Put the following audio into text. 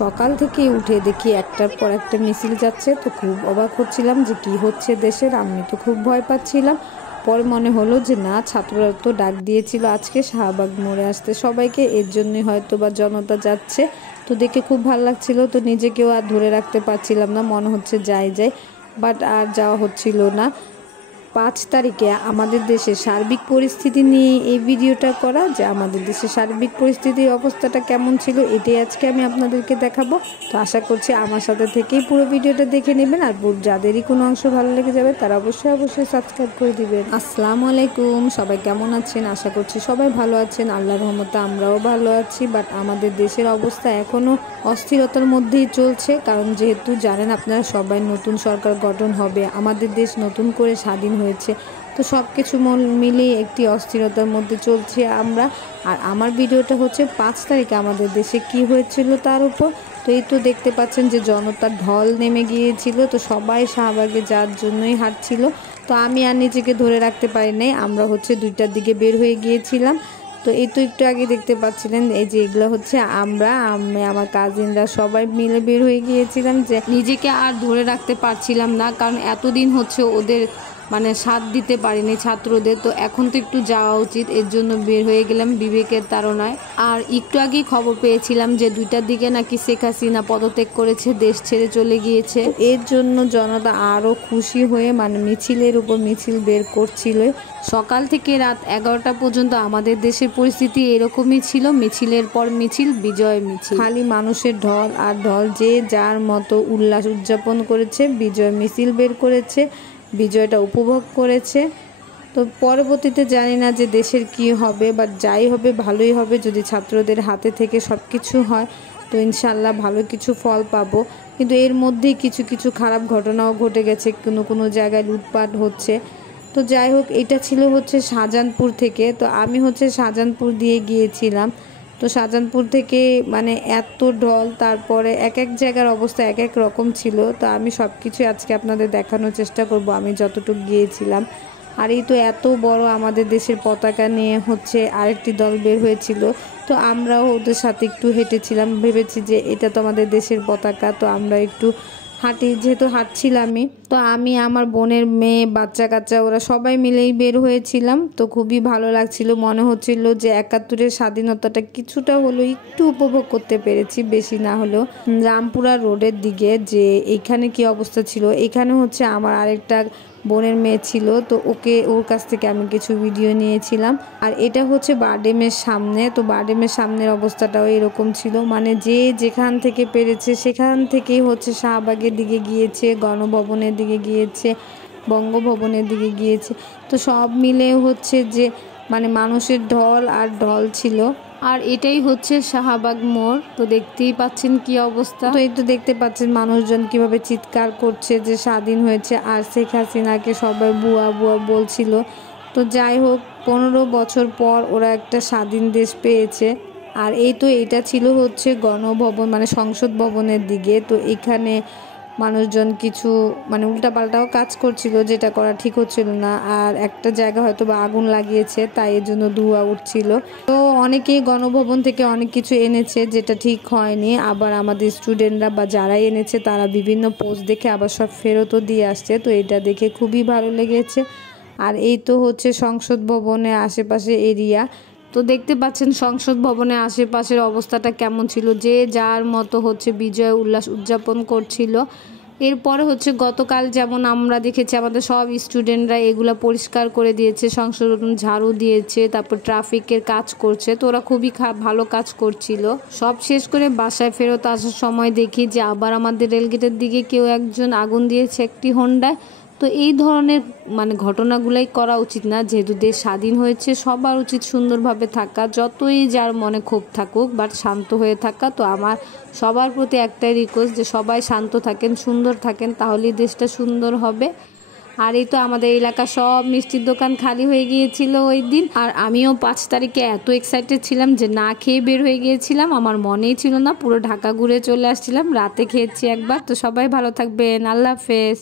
সকাল থেকে উঠে দেখি একটার পর একটা মিছিল যাচ্ছে, তো খুব অবাক হচ্ছিলাম যে কি হচ্ছে দেশের। আমি তো খুব ভয় পাচ্ছিলাম। পরে মনে হলো যে না, ছাত্ররা তো ডাক দিয়েছিল আজকে শাহবাগ মোড়ে আসতে সবাইকে, এর জন্যই হয়তো বা জনতা যাচ্ছে। তো দেখে খুব ভালো লাগছিল, তো নিজেকেও আর ধরে রাখতে পারছিলাম না, মনে হচ্ছে যাই যাই, বাট আর যাওয়া হচ্ছিল না। 5 তারিখে আমাদের দেশের সার্বিক পরিস্থিতি নিয়ে এই ভিডিওটা করা, যে আমাদের দেশের সার্বিক পরিস্থিতির অবস্থাটা কেমন ছিল এটাই আজকে আমি আপনাদেরকে দেখাবো। তো আশা করছি আমার সাথে থেকেই পুরো ভিডিওটা দেখে নেবেন, আর যাদেরই কোনো অংশ ভালো লেগে যাবে তারা অবশ্যই সাবস্ক্রাইব করে দিবেন। আসসালামু আলাইকুম, সবাই কেমন আছেন? আশা করছি সবাই ভালো আছেন, আল্লাহর রহমতে আমরাও ভালো আছি। বাট আমাদের দেশের অবস্থা এখনও অস্থিরতার মধ্যেই চলছে, কারণ যেহেতু জানেন আপনারা সবাই নতুন সরকার গঠন হবে, আমাদের দেশ নতুন করে স্বাধীন হয়েছে, তো সব কিছু মিলিয়ে একটি অস্থিরতার মধ্যে চলছে আমরা। আর আমার ভিডিওটা হচ্ছে 5 তারিখে আমাদের দেশে কি হয়েছিল তার উপর। তো এই তো দেখতে পাচ্ছেন যে জনতার ঢল নেমে গিয়েছিল, তো সবাই শাহবাগে যাওয়ার জন্যই হাঁটছিল। তো আমি আর নিজেকে ধরে রাখতে পারি নাই, আমরা হচ্ছে 2টার দিকে বের হয়ে গিয়েছিলাম। তো এই তো একটু আগে দেখতে পাচ্ছিলেন, এই যে এগুলো হচ্ছে আমি আমার কাজিনরা সবাই মিলে বের হয়ে গিয়েছিলাম, যে নিজেকে আর ধরে রাখতে পারছিলাম না, কারণ এতদিন হচ্ছে ওদের মানে সাথ দিতে পারিনি ছাত্রদের, তো এখন তো একটু যাওয়া উচিত, এর জন্য বের হয়ে গেলাম বিবেকের তাড়নায়। আর একটু আগেই খবর পেয়েছিলাম যে 2টার দিকে নাকি শেখ হাসিনা পদত্যাগ করেছে, দেশ ছেড়ে চলে গিয়েছে। এর জন্য জনতা আরও খুশি হয়ে মানে মিছিলের উপর মিছিল বের করছিল। সকাল থেকে রাত 11টা পর্যন্ত আমাদের দেশের পরিস্থিতি এরকমই ছিল, মিছিলের পর মিছিল, বিজয় মিছিল, খালি মানুষের ঢল আর ঢল, যে যার মতো উল্লাস উদযাপন করেছে, বিজয় মিছিল বের করেছে, বিজয়টা উপভোগ করেছে। তো পরবর্তীতে জানি না যে দেশের কি হবে, বাট যাই হবে ভালোই হবে, যদি ছাত্রদের হাতে থেকে সব কিছু হয় তো ইনশাল্লাহ ভালো কিছু ফল পাবো। কিন্তু এর মধ্যেই কিছু কিছু খারাপ ঘটনাও ঘটে গেছে, কোনো জায়গায় লুটপাট হচ্ছে। তো যাই হোক, এটা ছিল হচ্ছে শাহজাহানপুর থেকে, তো আমি হচ্ছে শাহজাহানপুর দিয়ে গিয়েছিলাম। তো শাহজাহানপুর থেকে মানে এত ঢল, তারপরে এক এক জায়গার অবস্থা এক এক রকম ছিল। তো আমি সব কিছু আজকে আপনাদের দেখানোর চেষ্টা করব আমি যতটুকু গিয়েছিলাম। আর এই তো এত বড় আমাদের দেশের পতাকা নিয়ে হচ্ছে আরেকটি দল বের হয়েছিল, তো আমরাও ওদের সাথে একটু হেঁটেছিলাম, ভেবেছি যে এটা তো আমাদের দেশের পতাকা, তো আমরা একটু হাঁটি, যেহেতু হাঁটছিলামই। তো আমি, আমার বোনের মেয়ে, বাচ্চা কাচ্চা ওরা সবাই মিলেই বের হয়েছিলাম। তো খুবই ভালো লাগছিল, মনে হচ্ছিল যে 71-এর স্বাধীনতাটা কিছুটা হলেও একটু উপভোগ করতে পেরেছি, বেশি না হলেও। রামপুরা রোডের দিকে যে এইখানে কি অবস্থা ছিল, এখানে হচ্ছে আমার আরেকটা বোনের মেয়ে ছিল, তো ওর কাছ থেকে আমি কিছু ভিডিও নিয়েছিলাম। আর এটা হচ্ছে বারডেমের সামনে, তো বারডেমের সামনের অবস্থাটাও এরকম ছিল, মানে যে যেখান থেকে পেরেছে সেখান থেকেই হচ্ছে শাহবাগের দিকে গিয়েছে, গণভবনের দিকে গিয়েছে, বঙ্গভবনের দিকে গিয়েছে। তো সব মিলে হচ্ছে যে মানে মানুষের ঢল আর ঢল ছিল। আর এটাই হচ্ছে শাহবাগ মোড়, তো দেখতেই পাচ্ছেন কি অবস্থা। তো এই তো দেখতে পাচ্ছেন মানুষজন কিভাবে চিৎকার করছে যে স্বাধীন হয়েছে, আর শেখ হাসিনাকে সবাই বুয়া বুয়া বলছিল। তো যাই হোক, 15 বছর পর ওরা একটা স্বাধীন দেশ পেয়েছে। আর এই তো এটা ছিল হচ্ছে গণভবন মানে সংসদ ভবনের দিকে, তো এখানে মানুষজন কিছু মানে উল্টাপাল্টাও কাজ করছিল, যেটা করা ঠিক হচ্ছিল না। আর একটা জায়গা হয়তো বা আগুন লাগিয়েছে, তাই এর জন্য ধোঁয়া উঠছিল। তো অনেকেই গণভবন থেকে অনেক কিছু এনেছে যেটা ঠিক হয়নি, আবার আমাদের স্টুডেন্টরা বা যারাই এনেছে তারা বিভিন্ন পোস্ট দেখে আবার সব ফেরতও দিয়ে আসছে, তো এটা দেখে খুবই ভালো লেগেছে। আর এই তো হচ্ছে সংসদ ভবনের আশেপাশে এরিয়া, তো দেখতে পাচ্ছেন সংসদ ভবনের আশেপাশের অবস্থাটা কেমন ছিল, যে যার মতো হচ্ছে বিজয় উল্লাস উদযাপন করছিল। এরপরে হচ্ছে গতকাল যেমন আমরা দেখেছি আমাদের সব স্টুডেন্টরা এগুলো পরিষ্কার করে দিয়েছে, সংসদ ভবন ঝাড়ু দিয়েছে, তারপর ট্রাফিকের কাজ করছে, তো ওরা খুবই ভালো কাজ করছিল। সব শেষ করে বাসায় ফেরত আসার সময় দেখি যে আবার আমাদের রেলগেটের দিকে কেউ একজন আগুন দিয়েছে একটি হোন্ডায়। তো এই ধরনের মানে ঘটনাগুলাই করা উচিত না, যেহেতু দেশ স্বাধীন হয়েছে সবার উচিত সুন্দরভাবে থাকা, যতই যার মনে ক্ষোভ থাকুক বাট শান্ত হয়ে থাকা। তো আমার সবার প্রতি একটাই রিকোয়েস্ট যে সবাই শান্ত থাকেন, সুন্দর থাকেন, তাহলেই দেশটা সুন্দর হবে। আর এই তো আমাদের এলাকা সব মিষ্টির দোকান খালি হয়ে গিয়েছিল ওই দিন। আর আমিও 5 তারিখে এত এক্সাইটেড ছিলাম যে না খেয়ে বের হয়ে গিয়েছিলাম, আমার মনেই ছিল না, পুরো ঢাকা ঘুরে চলে আসছিলাম, রাতে খেয়েছি একবার। তো সবাই ভালো থাকবেন, আল্লাহ হাফেজ।